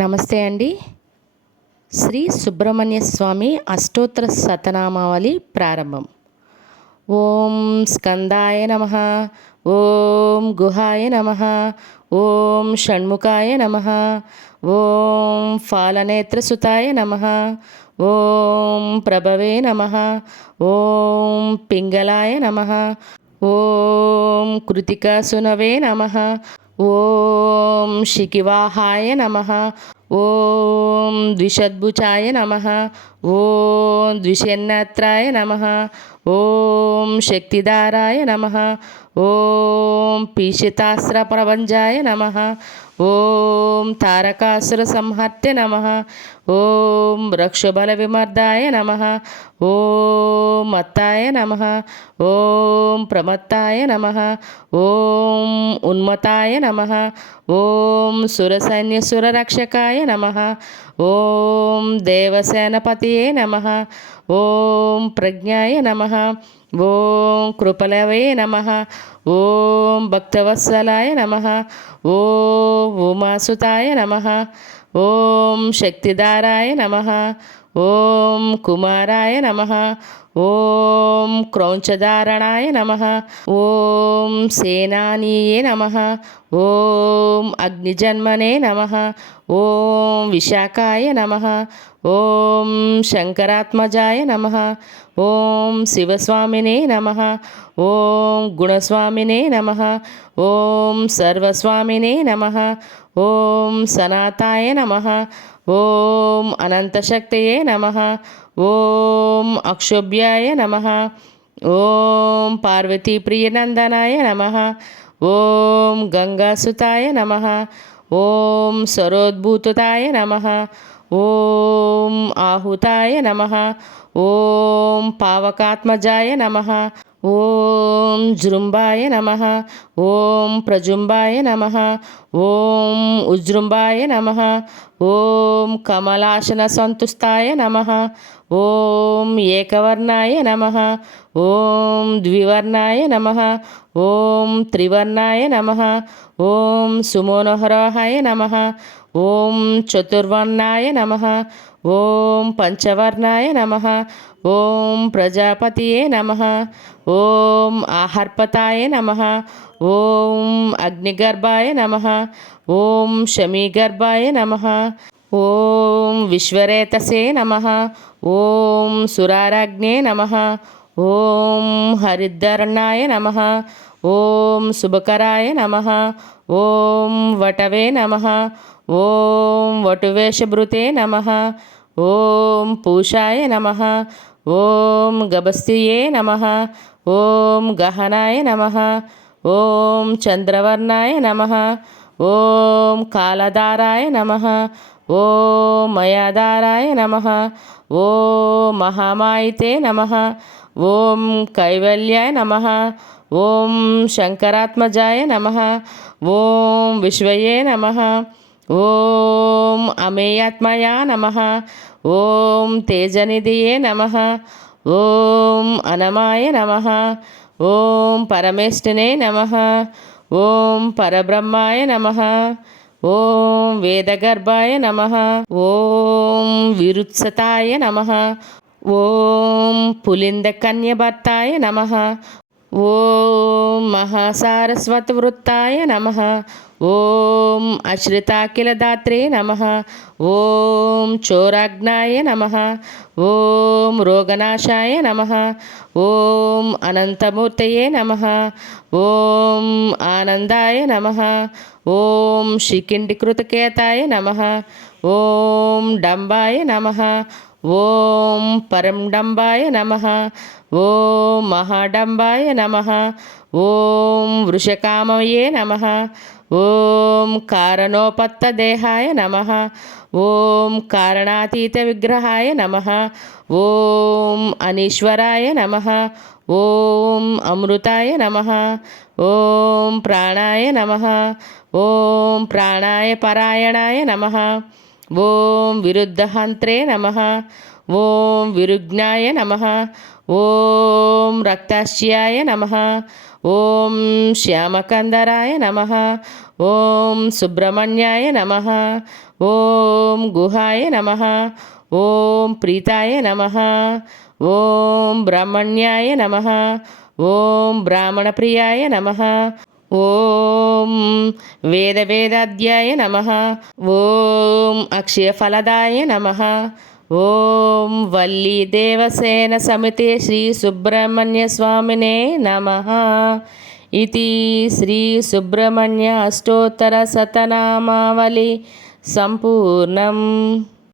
నమస్తే అండి. శ్రీ సుబ్రహ్మణ్య స్వామి అష్టోత్తర శతనామావళి ప్రారంభం. ఓం స్కందాయ నమ ఓం గుహాయ నమ ఓం షణ్ముఖాయ నమ ఓం ఫాలనేత్రసుతాయ నమ ఓం ప్రభవే నమ ఓం పింగళాయ నమ ఓం కృతికాసునవే నమ ఓం శికివాహాయ నమ. ఓం ద్విషద్భుజాయ నమ. ఓం ద్విషన్నత్రాయ నమ. ఓం శక్తిదారాయ నమ. ఓం పీషితాస్త్రప్రభంజాయ నమ. ఓం తారకాసుర సంహర్త్య నమ. ఓం వృక్షబల విమర్దాయ నమ. ఓం మత్తాయ నమ. ఓం ప్రమత్తాయ నమ. ఓం ఉన్మతాయ నమ. ఓం సురసైన్యసురరక్షకాయ నమ. ఓం దేవసేనపతి దేవసేనపతియే నమ. ఓం ప్రజ్ఞాయ నమ. ఓం కృపలవే నమ. ఓం భక్తవత్సలాయ నమ. ఓం ఉమాసుతాయ నమ. ఓం శక్తిదారాయ నమ. ఓం కుమారాయ నమ. ఓం క్రౌంచధారణాయ నమ. ఓం సేనానీయే నమ. ఓం అగ్నిజన్మనే నమ. ఓం విశాఖాయ నమ. ఓం శంకరాత్మజాయ నమ. ఓం శివస్వామినే నమ. ఓం గుణస్వామినే నమ. ఓం సర్వస్వామినే నమ. ఓం సనాతాయ నమ. ఓం అనంతశక్తయే నమ. ఓం అక్షోభ్యాయ నమ ఓం పార్వతీప్రియనందనాయ నమ ఓం గంగాసుతాయ నమ ఓం సరోద్భూతాయ నమ ఓం ఆహుతాయ నమ. ఓం పావకాత్మజాయ నమ. ఓం జృంభాయ నమ. ఓం ప్రజుంభాయ నమ. ఓం ఉజృంభాయ నమ. ఓం కమలాసన సంతుస్తాయ నమ. ఓం ఏకవర్ణాయ నమ. ఓం ద్వివర్ణాయ నమ. ఓం త్రివర్ణాయ నమ. ఓం సుమోనోహరాయ నమ. ఓం చతుర్వర్ణాయ నమ. ఓం పంచవర్ణాయ నమ. ఓం ప్రజాపతియే నమ. ఓం ఆహర్పతాయ నమ. ఓం అగ్నిగర్భాయ నమ. ఓం శమీగర్భాయ నమ. ఓం విశ్వరేతసే నమ. ఓం సురారాజ్ఞే నమ. ఓం హరిద్ధరణాయ నమ. ఓం శుభకరాయ నమ ఓం వటవే నమ ఓం వటువేషభృతే నమ ఓం పూషాయ నమ ఓం గభస్తియే నమ ఓం గహనాయ నమ ఓం చంద్రవర్ణాయ నమ ఓం కాలధారాయ నమ ఓం మయాధారాయ నమ ఓ మహామాయితే నమ ఓం కైవల్యాయ నమ ఓం శంకరాత్మజాయ నమ. ఓం విశ్వయే నమ. ఓం అమేయాత్మయా నమ. ఓం తేజనిధియే నమ. ఓం అనమాయ నమ. ఓం పరమేష్ఠినే నమ. ఓం పరబ్రహ్మాయ నమ. ఓం వేదగర్భాయ నమ. ఓం విరుత్సతాయ నమ. ఓం పులిందకన్యభర్తాయ నమ. ఓం మహాసారస్వతవృత్తాయ నమ. ఓం అశ్రితాఖిలదాత్రే నమ. ఓం చోరాగ్నాయ నమ. ఓం రోగనాశాయ నమ. ఓం అనంతమూర్తయే నమ. ఓం ఆనందాయ నమ. ఓం శిఖిండికృతకేతాయ నమ. ఓం డంబాయ నమ. ఓం పరండంబాయ నమ. ఓం మహాడంబాయ నమ. ఓం వృషకామయే నమ. ఓం కారణోపత్తదేహాయ నమ. ఓం కారణాతీత విగ్రహాయ నమ. ఓం అనీశ్వరాయ నమ. ఓం అమృతాయ నమ. ఓం ప్రాణాయ నమ. ఓం ప్రాణాయ పరాయణాయ నమ. ఓం విరుద్ధహంత్రే నమ. ఓం విరుజ్ఞాయ నమ. ఓం రక్తాశ్యాయ నమ. ఓం శ్యామకందరాయ నమ. ఓం సుబ్రహ్మణ్యాయ నమ. ఓం గుహాయ నమ. ఓం ప్రీతాయ నమ. ఓం బ్రాహ్మణ్యాయ నమ. ఓం బ్రాహ్మణప్రియాయ నమ. ఓం వేదవేదాధ్యాయ నమ ఓం అక్షయఫలదాయ నమ ఓం వల్లీ దేవసేన సమితి శ్రీ సుబ్రహ్మణ్య స్వామినే నమ ఇది శ్రీ సుబ్రహ్మణ్య అష్టోత్తర శతనామావళి సంపూర్ణం